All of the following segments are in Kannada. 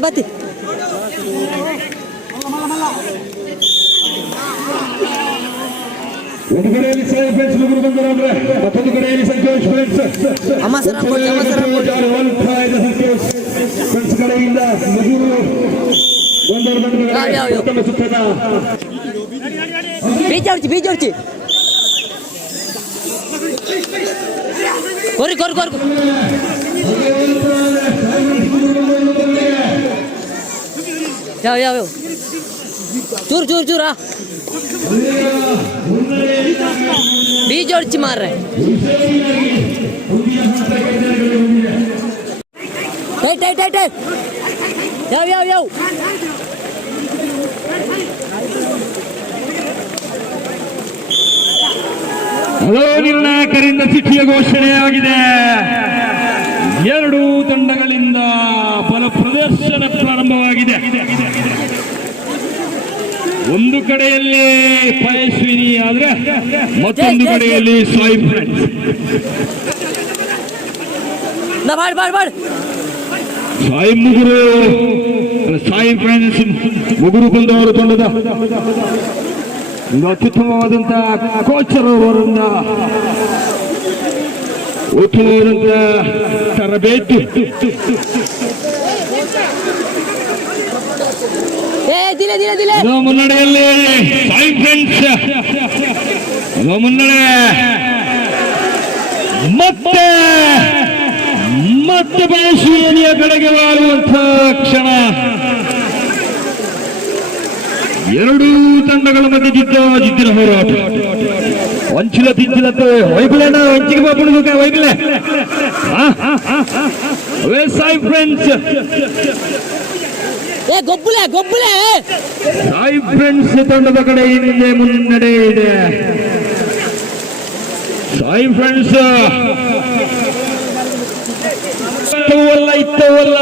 ಬತ್ತಿ ಒಂದು ಕಡೆಯಲ್ಲಿ ಸಾಯಿ ಫ್ರೆಂಡ್ಸ್ ಮುಗಿದು ಬಂದರೆ ಮತ್ತೊಂದು ಕಡೆಯಲ್ಲಿ ಸಂತೋಷ್ ಫ್ರೆಂಡ್ಸ್ ಫ್ರೆಂಡ್ಸ್ ಕಡೆಯಿಂದ ಮುಗಿದು ಉತ್ತಮ ಸುತ್ತದ ಬೀಜ ಕೊರಿ ಯಾವ ಚೂರ बीज और मार रहे टाइट जाओ ಹಲೋ ನಿರ್ಣಾಯಕರಿಂದ ಚಿಠಿಯ ಘೋಷಣೆಯಾಗಿದೆ. ಎರಡೂ ತಂಡಗಳಿಂದ ಬಲ ಪ್ರದರ್ಶನ ಪ್ರಾರಂಭವಾಗಿದೆ. ಒಂದು ಕಡೆಯಲ್ಲಿ ಪಯಸ್ವಿನಿ ಆದ್ರೆ ಮತ್ತೊಂದು ಕಡೆಯಲ್ಲಿ ಸಾಯಿ ಫ್ರೆಂಡ್ಸ್. ಸಾಯಿ ಫ್ರೆಂಡ್ಸ್ ಮುಗುರು ಬಂದವರು ತಂಡದ ಅತ್ಯುತ್ತಮವಾದಂತಹ ಕೋಚರವರಿಂದ ಉತ್ತಮವಾದಂತಹ ತರಬೇತಿ ಮುನ್ನಡೆಯಲ್ಲಿ ಸಾಯಿ ಫ್ರೆಂಡ್ಸ್ ಮುನ್ನಡೆ ಮತ್ತೆ ಬಯಸುವಿಯ ಕಡೆಗೆ ವಾರುವಂತಹ ಕ್ಷಣ. ಎರಡೂ ತಂಡಗಳ ಮಧ್ಯೆ ಜಿದ್ದಿನ ಹೋರಾಟ. ವಂಚಿಲ ತಿಂಚಿಲತ್ತು ವೈಬಲೇನ ವಂಚಿಗೆ ಬಾಪುಣಕ ವೈಬಲೆ ಸಾಯಿ ಫ್ರೆಂಡ್ಸ್ ಗೊಬ್ಬಲೆ ಸಾಯಿ ಫ್ರೆಂಡ್ಸ್ ತಂಡದ ಕಡೆ ಹಿಂದೆ ಮುನ್ನಡೆ ಇದೆ. ಸಾಯಿ ಫ್ರೆಂಡ್ಸ್ ಇತ್ತವಲ್ಲ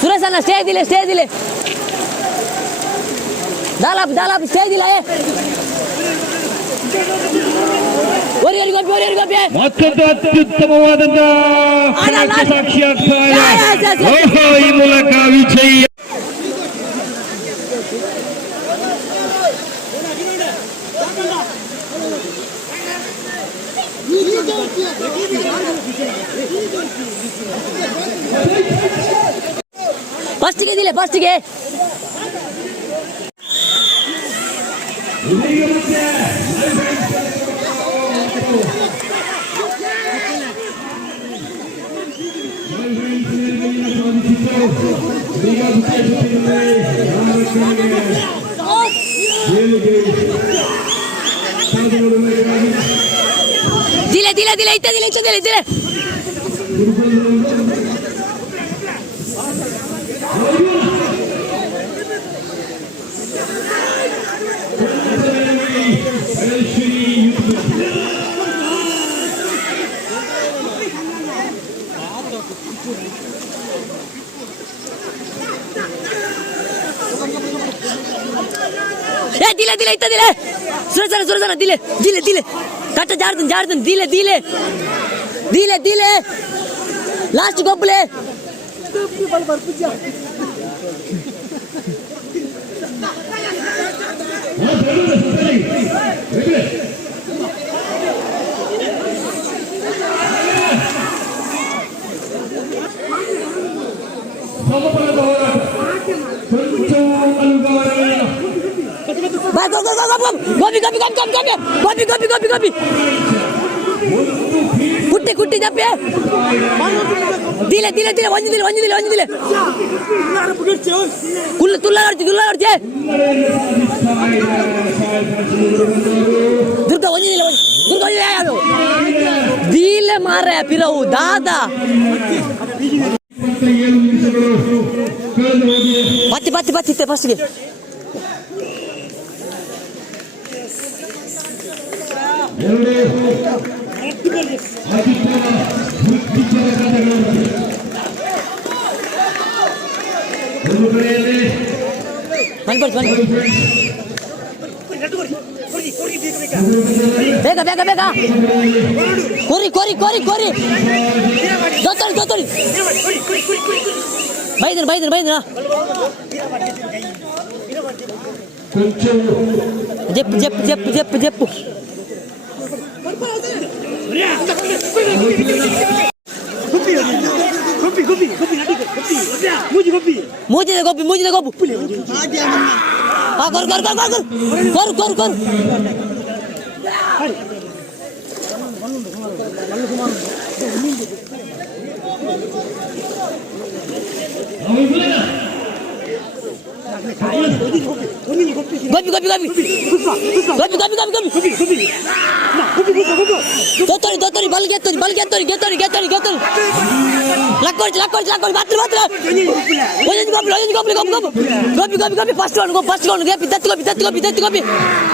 ಸುರೇಶ್ ಅಣ್ಣ ಸ್ಟೇ ಇದಿಲ್ಲ ದಾಲಾಪ್ ಸ್ಟೇ ಇದಿಲ್ಲ ಮತ್ತೊಂದು ಅತ್ಯುತ್ತಮವಾದಂತಹ ಸಾಕ್ಷಿಯಾಗ್ತಾ ಈ ಮೂಲಕ ವಿಜಯ. ಫಸ್ಟಿಗೆ ದಿಲೆ दिले सुरसना दिले कट जारदन दिले लास्ट गोबले गोपी कुट्टी जपे दिले वंजिदिले कुल्ल तुल्ला दुर्गा वंजिदिले दिले मारे फिरऊ दादा बत्ती फस्ट गे ಮಲ್ಪಡ್ತು ಬೇಗ ಬೇಗ ಬೇಗ ಕೊರಿ ಕೊರಿ ಕೊರಿ ಕೊರಿ ಜೊತ್ತಳಿ ಜೊತ್ತಳಿ ಬೈದಿನ ಬೈದಿನ ಬೈದಿನ ಜಪ್ಪು ಜಪ್ಪು ಜಪ್ಪು ಜಪ್ಪು ಜಪ್ಪು ಮೂಜಿದ ಗೋಪಿ ಮೂಜಿದ ಗೋಪು ಕೊರು ಕೊರು ಕೊರು ಕೊರು ಕೊರು ಕೊರು ಗೋಪಿ ಗೋಪಿ ಗೋಪಿ ಗೋಪಿ ಗೋಪಿ ಗೋಪಿ ದೋತರಿ ದೋತರಿ ಬಲ್ ಗೆತ್ತರಿ ಬಲ್ ಗೆತ್ತರಿ ಗೆತ್ತರಿ ಗೆತ್ತರಿ ಗೆತ್ತರಿ ಲಕ್ಕೋಡಿ ಲಕ್ಕೋಡಿ ಲಕ್ಕೋಡಿ ಮಾತ್ರ ಮಾತ್ರ ಒಂಜಿ ಗೋಪಿ ಒಂಜಿ ಗೋಪಿ ಗೋಪಿ ಗೋಪಿ ಗೋಪಿ ಗೋಪಿ ಫಸ್ಟ್ ರೌಂಡ್ ಗೋಪಿ ದತ್ತು ಗೋಪಿ ದತ್ತು ಗೋಪಿ ದತ್ತು ಗೋಪಿ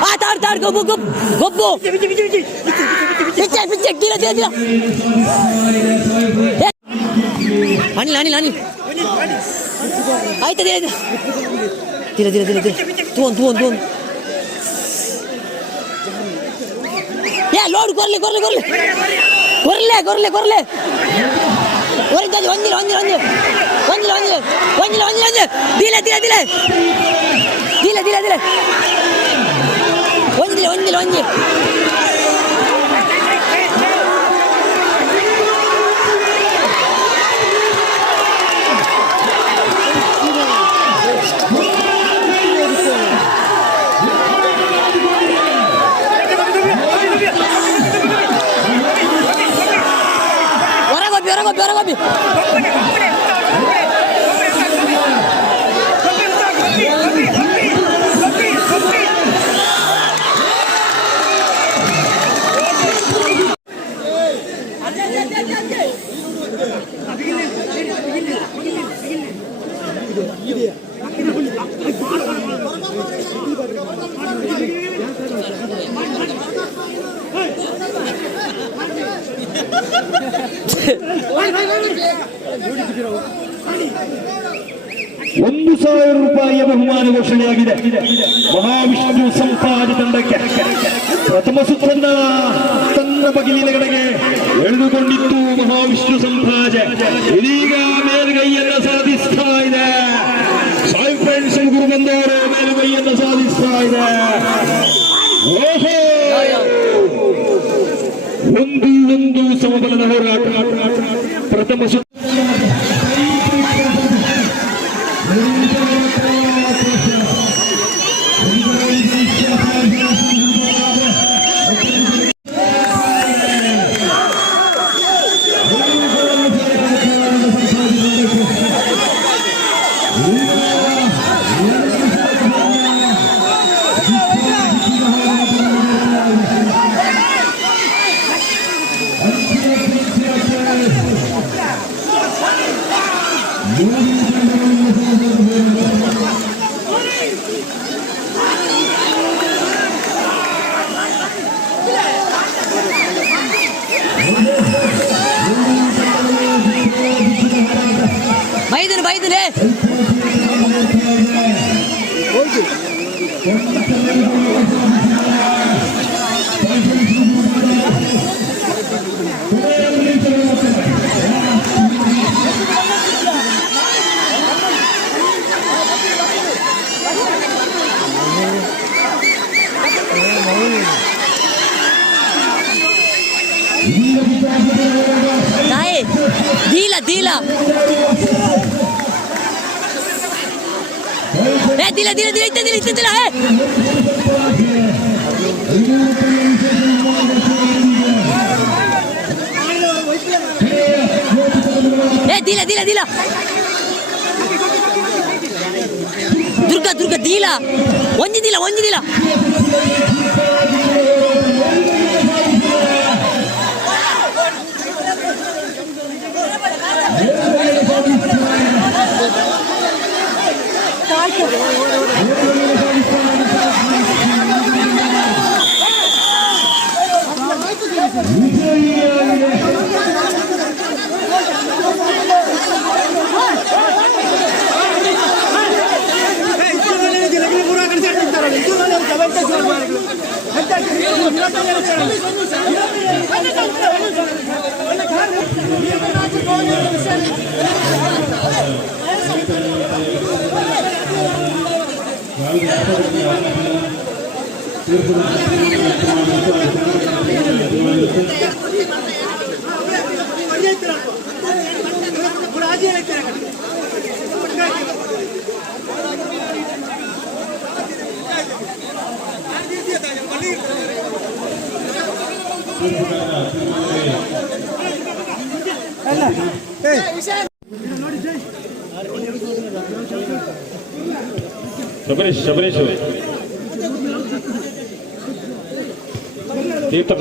ಆ ತಾಡ್ ತಾಡ್ ಗೋಪು ಗೋಪು ಗೋಪು ಪಿಚ್ಚೆ ಪಿಚ್ಚೆ ತೀರ ತೀರ ತೀರ ಅನಿಲ್ ಅನಿಲ್ ಅನಿಲ್ ಆಯ್ತು ತೀರ ತೀರ ತೀರ ತೀರ ತೂನ್ ತೂನ್ ತೂನ್ ಏ ಲೋಡ್ ಕೊರ್ಲಿ ಕೊರ್ಲಿ ಕೊರ್ಲಿ ಕೊರ್ಲೆ ಕೊರ್ಲೆ ಕೊರ್ಲೆ ಒರಿದಾಜಿ ಒಂದಿಲ್ಲ ಒಂದಿಲ್ಲ ಒಂದಿಲ್ಲ ಒಂದಿಲ್ಲ ಒಂದಿಲ್ಲ ಒಂದಿಲ್ಲ ಒಂದಿಲ್ಲ ಒಂದಿಲ್ಲ ದಿಲೆ ದಿಲೆ ದಿಲೆ ದಿಲೆ ದಿಲೆ ದಿಲೆ ಒಂದಿಲ್ಲ ಒಂದಿಲ್ಲ ಒಂದಿಲ್ಲ ಹೊರಗೋಬಿ ₹1,000 ಬಹುಮಾನ ಘೋಷಣೆಯಾಗಿದೆ. ಮಹಾವಿಷ್ಣು ಸಂಪಾದ ತಂಡಕ್ಕೆ ಪ್ರಥಮ ಸುತ್ತನ್ನ ತನ್ನ ಬಗಿಲಿನ ಕಡೆಗೆ ಎಳೆದುಕೊಂಡಿತ್ತು ಮಹಾವಿಷ್ಣು ಸಂಪಾಜ. ಇದೀಗ ಮೇಲುಗೈಯನ್ನು ಸಾಧಿಸ್ತಾ ಇದೆ. ಸಾಯಿ ಫ್ರೆಂಡ್ಸ್ ಗುರು ಬಂದವರು ಮೇಲುಗೈಯನ್ನು ಸಾಧಿಸ್ತಾ ಇದೆ. ಒಂದು ಸಮಬಲದ ಹೋರಾಟ. ಪ್ರಥಮ ಸುತ್ತ ಬೈದನೆ ದೀಲ ದೀಲ ದಿಲ ದಿಲ ದಿಲ ಇತ್ತ ದಿಲ ಇತ್ತ ದಿಲ ದಿಲ ದಿಲ ದಿಲ ದುರ್ಗ ದುರ್ಗ ದಿಲ ಒಂಜಿ ದಿಲ ಒಂಜಿ ದಿಲ ಶಬರೀಶ್ ತೀರ್ಥ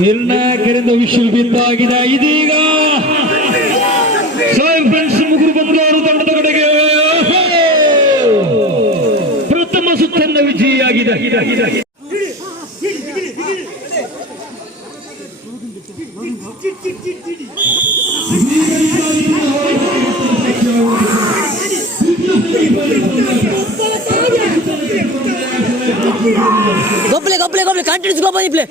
ನಿರ್ಣಾಯಕರಿಂದ ವಿಶ್ವ ಬಿದ್ದಾಗಿದೆ. ಇದೀಗ ಫ್ರೆಂಡ್ಸ್ ಮುಗುರು ಬಂದವರು ತಂಡದ ಕಡೆಗೆ ಪ್ರಥಮ ಸುತ್ತನ್ನ ವಿಜಯಿಯಾಗಿದೆ. Go play, continuous go play.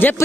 Jep.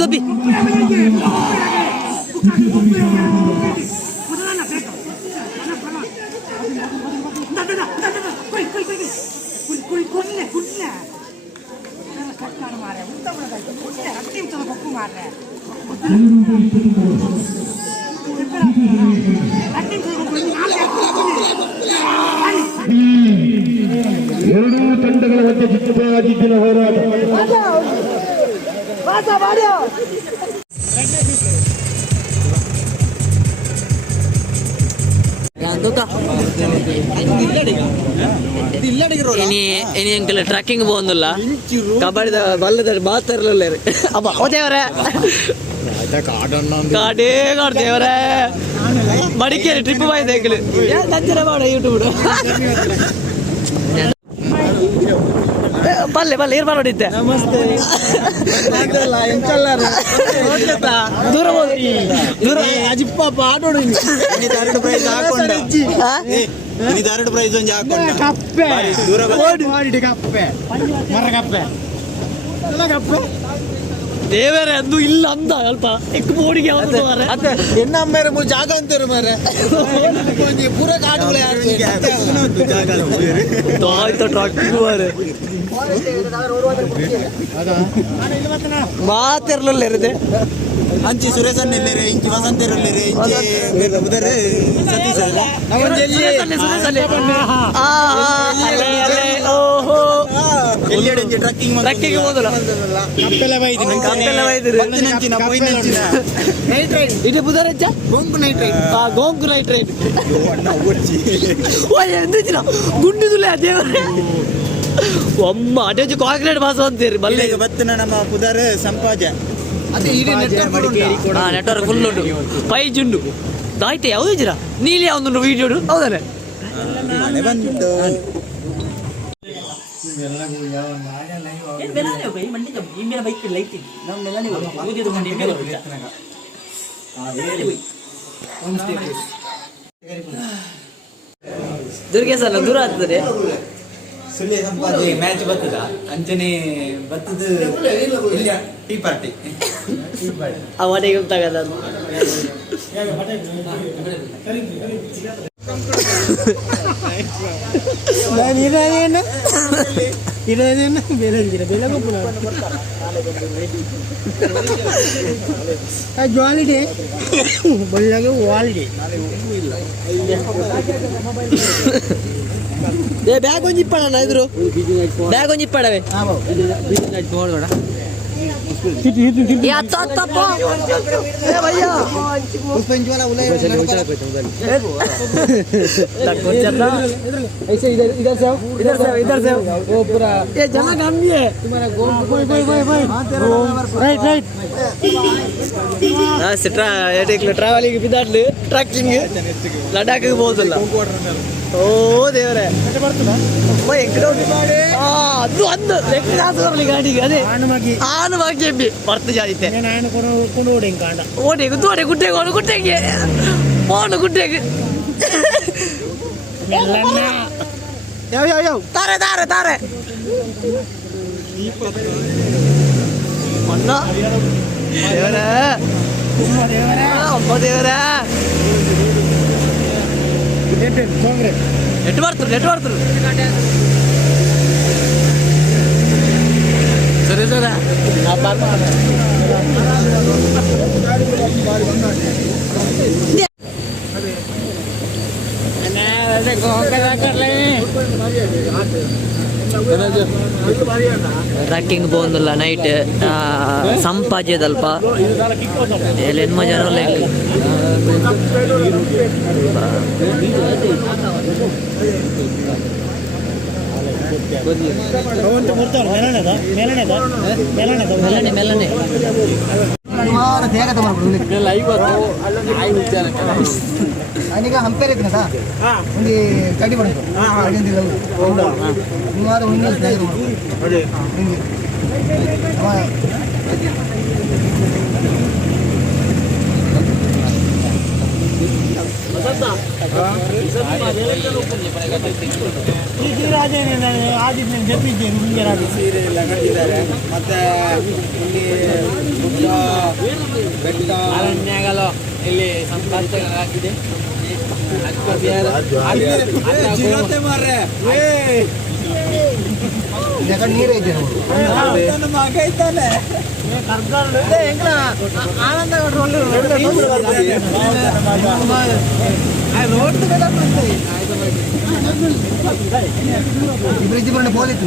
Gopi. ಎರಡೂ ತಂಡಗಳ ಮಧ್ಯೆ ಜಿದ್ದಿನ ಹೋರಾಟ. ഇനി എനിക്ക് ട്രക്കിംഗ് പോകുന്നില്ല. കബഡി വല്ലത ബാത്തറിലല്ലേ അപ്പൊ ದೇವರೇ ಕಾಡೇ ದೇವರೇ ಮಡಿಕೇರಿ ಟ್ರಿಪ್ ಹೋಯ್ತು ನಂತರ ಮಾಡ ಯೂಟ್ಯೂಬ್ ಪಲ್ಲೆ ಏರ್ ಮಾಡಿದ್ದೆ. ದೂರ ಅಜಿಪ್ಪ ಆಟೋಡು ಪ್ರೈಸ್ ಹಾಕೊಂಡ ಪ್ರೈಸ್ ಒಂದು ಹಾಕೊಂಡ ಕಪ್ಪೆ ಕಪ್ಪೆ ಮರ ಕಪ್ಪೆ ಕಪ್ಪೆ ದೇವರೇ ಅದು ಇಲ್ಲ ಅಂದ ಅಲ್ಪ ಬೋಡಿಗೆ ಎನ್ನ ಅಮ್ಮೇರೆ ಜಾಗ ಅಂತಾರೆ ಮಾರೆ ಪೂರ ಕಾಡುಗಳೇ ಆಯ್ತು ಟ್ರಾಕ್ಟಿಂಗ್ ಮಾರೆ ಮಾತಿರ್ಲಿಲ್ಲದೆ ಅಂಚಿ ಸುರೇಶ್ ಅನ್ನೆಲ್ಲರೆ ಇಂಚಿ ವಸಂತ ಇರಲ್ಲರೆ ಇಂಚಿ ಉದರ್ ಸತೀಶ್ ಅಲ್ಲ ಓಹೋ ಎಲ್ಲೆಡೆ ಟ್ರಕ್ಕಿಂಗ್ ಹೋದಲ್ಲ ಕಪ್ಪೆಲ್ಲ ಬೈದಿರಿ ನಂಚಿನ ಪೊಯ್ನಂಚಿನ ನೈಟ್ ರೈಡ್ ಇದು ಬುಧರಜ್ಜ ಗೋಂಕು ನೈಟ್ ರೈಡ್ ಗೋಂಕು ನೈಟ್ ರೈಡ್ ಓ ಎಂದಿನ ಗುಂಡಿದುಲೆ ದೇವರೇ ಒಮ್ಮ ಅಟೇಜು ಕಾಂಕ್ರೀಟ್ ಭಾಸ ಅಂತೀರಿ ಬಲ್ಲೆ ಬತ್ತಿನ ನಮ್ಮ ಪುದರ್ ಸಂಪಾಜ ಅದೇ ಈ ನೆಟ್ವರ್ಕ್ ಫುಲ್ ಉಂಟು 5G ಉಂಟು ಆಯ್ತು ಯಾವ್ದು ಇದ್ದೀರಾ ನೀಲಿ ಯಾವ್ದು ವಿಡಿಯೋ ಹೌದಲ್ಲ ಬಂತು ದುರ್ಗೇಶ್ ದೂರ ಆಗ್ತದೆ ಸುಳ್ಯ ಸಂಪಾದಿ ಮ್ಯಾಚ್ ಬರ್ತದ ಅಂಚನೆ ಬರ್ತದ ಇಲ್ಲ ಟೀ ಪಾರ್ಟಿ ಆ ಮನೆಗೆ ಗೊತ್ತಾಗಲ್ಲ ಅದು ಹಾಲಿಡೇ ಬಳ್ಳಾಗೆ ಹಾಲಿಡೇ ಏ ಬ್ಯಾಗ್ ಒಂಜಿ ಇಪ್ಪಣ ಇದ್ರು ಬ್ಯಾಗ್ ಒಂಜಿ ಇಪ್ಪಡವೆ ಟ್ರಾವೆಲಿಂಗ್ ಬಿದ್ದಾಡ್ಲು ಟ್ರಕ್ಕಿಂಗ್ ಲಡಾಖ್ ಹೋದಲ್ಲ ಓ ದೇವ್ರೆ ಅದು ಅಂದು ಲೆಕ್ಕ ಗಾಡಿಗೆ ಅದೇ ಆನುವಾಗಿ ಎಬ್ಬಿ ಬರ್ತ ಜಾದಿತ್ತೆ ಓಡಿ ಗುಡ್ಡೆ ಗುಡ್ಡೆಗೆ ಗುಡ್ಡೆಗೆ ಓಡು ಗುಡ್ಡೆಗೆ ಯಾವ ತಾರೆ ತಾರೆ ತಾರೆ ಅಣ್ಣ ದೇವರ ಅಮ್ಮ ದೇವರ ಎಟ್ಟು ಬರ್ತಾರೆ ಸರಿ ಸರ ಟ್ರಕ್ಕಿಂಗ್ പോകുന്നില്ല ನೈಟ್ ಸಂಪಾದ್ಯದಲ್ಪ ಎಲ್ಲಿ ಮಜಾ ಮೆಲ್ಲನೆ ಈಗ ಹಂಪೇರ್ ಐತಿ కదా ಒಂದು ಗಾಡಿ ಬಂತು ಸುಮಾರು 19 ಸೀರೆ ಎಲ್ಲ ಕಟ್ಟಿದ್ದಾರೆ ಮತ್ತೆ ಬೆಟ್ಟ ಅರಣ್ಯಗಳು ಇಲ್ಲಿ ಸಂಪಾದಿಸಲಾಗಿದೆ ನೀರು ಐತೆ ಆನಂದ ಬ್ರಿಡ್ಜ್ ಬಂದು ಬೋಲಿತ್ತು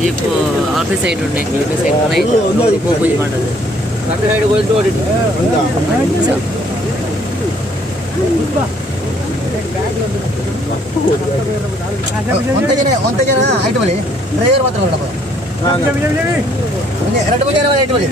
ಜೀಪ್ ಆಫೀಸ್ ಸೈಡ್ ಉಂಟು ಆಫೀಸ್ ಸೈಡ್ ಪೂಜೆ ಮಾಡೋದು ಒಂದ ಜನ ಐಟು ಬಳಿ ಡ್ರೈವರ್ ಮಾತ್ರ ಎರಡು ಜನ ಐಟು ಬಳಿ